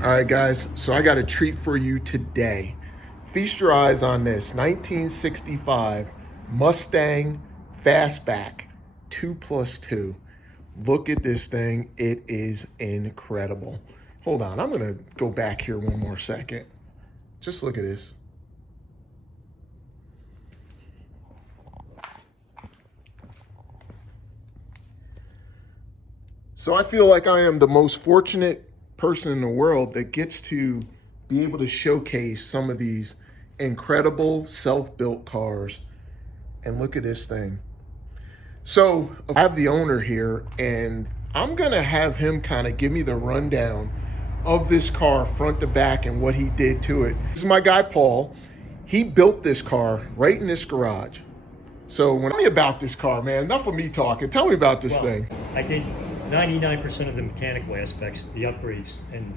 All right, guys, so I got a treat for you today. Feast your eyes on this 1965 Mustang Fastback 2+2. Look at this thing. It is incredible. Hold on, I'm going to go back here one more second. Just look at this. So I feel like I am the most fortunate person in the world that gets to be able to showcase some of these incredible self-built cars. And look at this thing. So I have the owner here, and I'm gonna have him kind of give me the rundown of this car front to back and what he did to it. This is my guy Paul. He built this car right in this garage. So tell me about this car, man. Enough of me talking. Tell me about this thing. I did 99% of the mechanical aspects, the upgrades and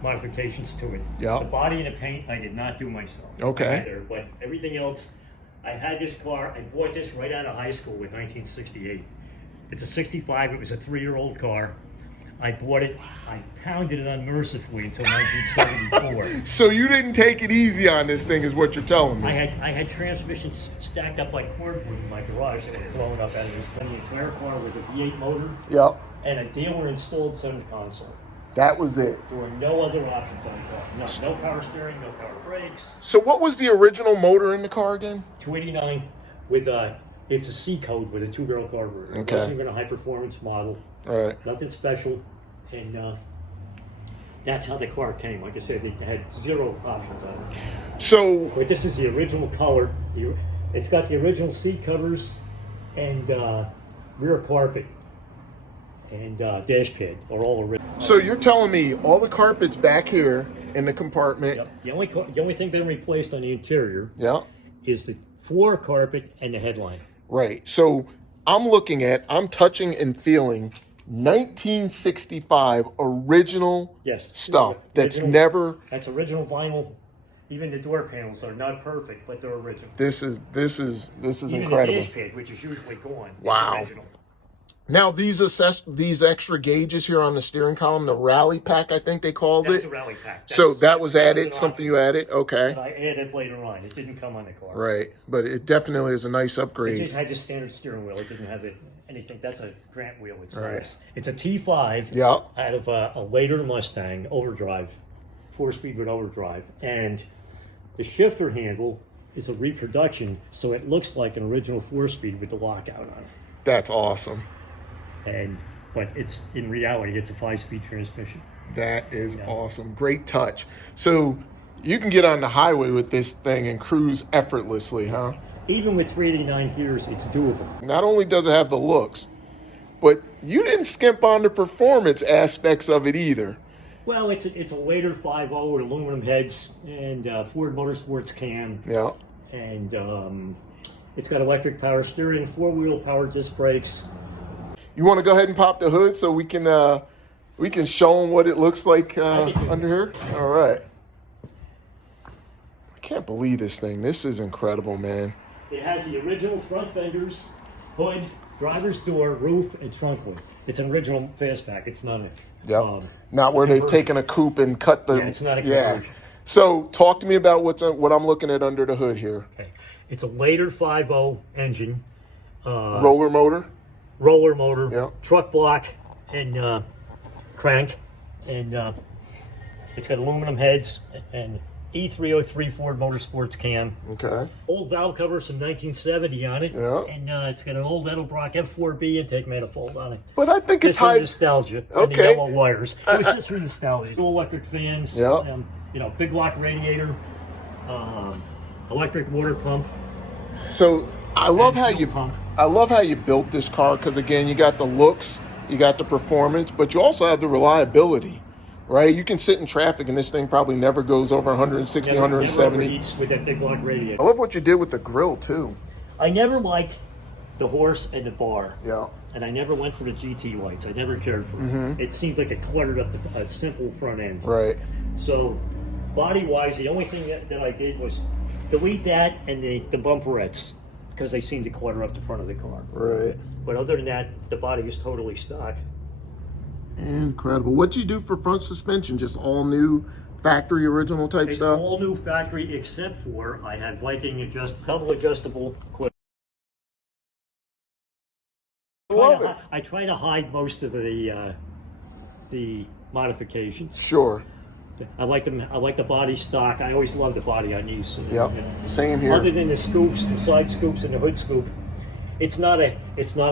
modifications to it. Yeah. The body and the paint I did not do myself. Okay. Either, but everything else, I had this car. I bought this right out of high school in 1968. It's a 65. It was a 3-year-old car. I bought it. I pounded it unmercifully until 1974. So you didn't take it easy on this thing, is what you're telling me. I had transmissions stacked up like cordwood in my garage that was blowing up out of this thing. The entire car with a V8 motor. Yep. And a dealer installed center console. That was it. There were no other options on the car. No power steering, no power brakes. So what was the original motor in the car again? 289 with it's a C code with a 2-barrel carburetor. Okay. It wasn't even a high performance model. All right. Nothing special. And that's how the car came. Like I said, they had 0 options on it. So. But this is the original color. It's got the original seat covers and rear carpet and dash pad are all original. So you're telling me all the carpet's back here in the compartment? Yep. The only thing been replaced on the interior. Yeah. Is the floor carpet and the headline. Right. So I'm touching and feeling 1965 original stuff. That's original vinyl. Even the door panels are not perfect, but they're original. This is even incredible. The dash pad, which is usually gone. Wow. Original. Now these extra gauges here on the steering column, the rally pack, I think they called it. That's a rally pack. So that was added, something you added? Okay. That I added later on. It didn't come on the car. Right, but it definitely is a nice upgrade. It just had the standard steering wheel. It didn't have anything. That's a Grant wheel. It's right. nice. It's a T5 Yeah. out of a later Mustang overdrive, 4-speed with overdrive. And the shifter handle is a reproduction, so it looks like an original 4-speed with the lockout on it. That's awesome. But it's in reality, it's a 5-speed transmission. That is awesome. Great touch. So you can get on the highway with this thing and cruise effortlessly, huh? Even with 389 gears, it's doable. Not only does it have the looks, but you didn't skimp on the performance aspects of it either. Well, it's a later 5.0 with aluminum heads and Ford Motorsports cam. Yeah. And it's got electric power steering, 4-wheel power disc brakes. You want to go ahead and pop the hood so we can show them what it looks like under here? All right. I can't believe this thing. This is incredible, man. It has the original front fenders, hood, driver's door, roof, and trunk lid. It's an original Fastback. It's not a not where they've taken a coupe and cut the. Yeah, it's not a conversion. So talk to me about what I'm looking at under the hood here. Okay. It's a later 5.0 engine. Roller motor, truck block, and crank, and it's got aluminum heads and E303 Ford Motorsports cam. Okay. Old valve covers from 1970 on it. Yeah. And it's got an old Edelbrock F4B intake manifold on it. But I think it's high nostalgia. Okay. And the yellow wires. It was just for nostalgia. Dual electric fans. Yeah. Big block radiator. Electric water pump. So I love how you built this car, because again, you got the looks, you got the performance, but you also have the reliability, right? You can sit in traffic and this thing probably never goes over 160, 170. Never overheats with that big block radiator. I love what you did with the grill too. I never liked the horse and the bar. Yeah. And I never went for the GT lights. I never cared for them. It seemed like it cluttered up a simple front end. Right. So body-wise, the only thing that I did was delete that and the bumperettes, because they seem to clutter up the front of the car. Right. But other than that, the body is totally stock. Incredible. What'd you do for front suspension? Just all new factory original type It's stuff? all new factory except for I had Viking double adjustable quick. Love it. I try to hide most of the modifications. Sure. I like them. I like the body stock. I always love the body on these. Yep. Same here. Other than the scoops, the side scoops, and the hood scoop, it's not a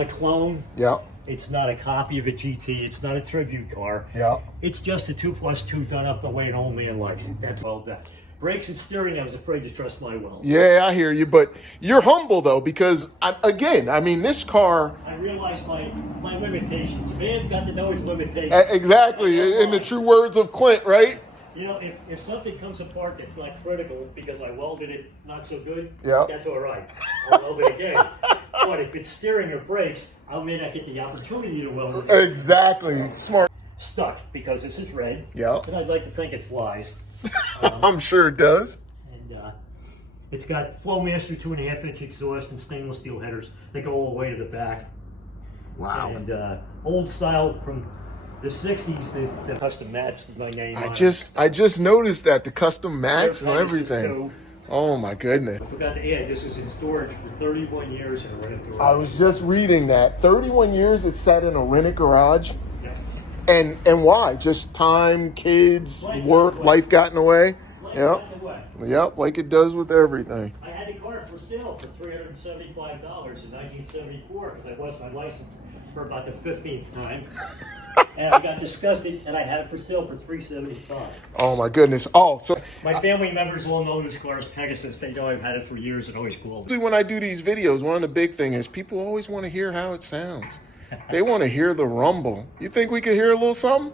clone. Yep. It's not a copy of a GT. It's not a tribute car. Yep. It's just a 2+2 done up the way an old man likes it. That's all that. Brakes and steering, I was afraid to trust my well. Yeah, I hear you, but you're humble though, because this car. I realized my limitations. A man's got to know his limitations. Exactly, in the true words of Clint, right? You know, if something comes apart that's not critical because I welded it not so good, yeah, that's all right. I'll weld it again. But if it's steering or brakes, I may not get the opportunity to weld it. Exactly. Smart. Stuck because this is red. Yeah. And I'd like to think it flies. I'm sure it does. And it's got Flowmaster 2.5-inch exhaust and stainless steel headers that go all the way to the back. Wow. And old style from the 60s, the custom mats with my name on it. I just noticed that, the custom mats and Their everything. Too. Oh my goodness. I forgot to add, this was in storage for 31 years in a rented garage. I was just reading that. 31 years it sat in a rented garage. Yeah. And why? Just time, kids, work, life got in the way. Yep. Yep, like it does with everything. I had the car for sale for $375 in 1974 because I lost my license for about the 15th time. And I got disgusted, and I had it for sale for $375. Oh my goodness! Oh, so my family members all know this car is Pegasus. They know I've had it for years and always called it. When I do these videos, one of the big things is people always want to hear how it sounds. They want to hear the rumble. You think we could hear a little something?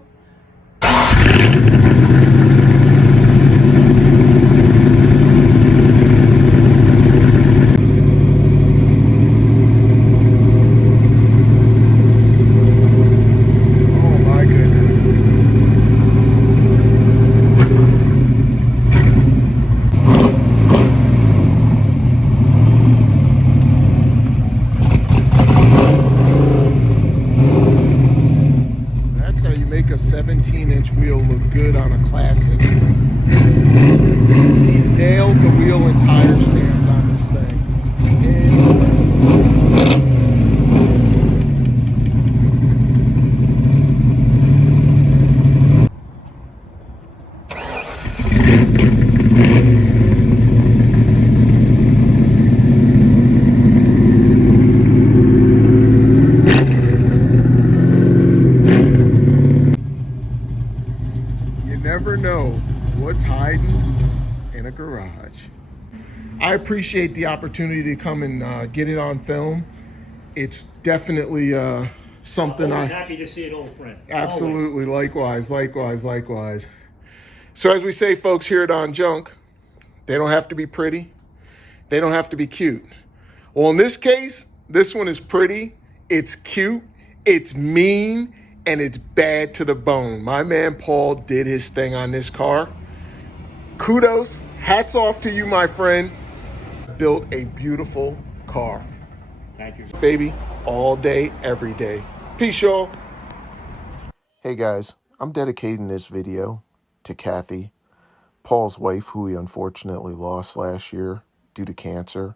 Make a 17-inch wheel look good on a classic. He nailed the wheel and tire stance on this thing. Never know what's hiding in a garage. I appreciate the opportunity to come and get it on film. It's definitely something I'm happy to see an old friend. Absolutely. Always. Likewise. So as we say, folks, here at On Junk, they don't have to be pretty. They don't have to be cute. Well, in this case, this one is pretty. It's cute. It's mean. And it's bad to the bone. My man Paul did his thing on this car. Kudos, hats off to you, my friend. Built a beautiful car. Thank you. Baby, all day, every day. Peace, y'all. Hey guys, I'm dedicating this video to Kathy, Paul's wife, who he unfortunately lost last year due to cancer.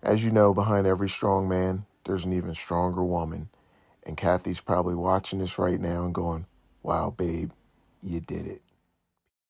As you know, behind every strong man, there's an even stronger woman. And Kathy's probably watching this right now and going, wow, babe, you did it.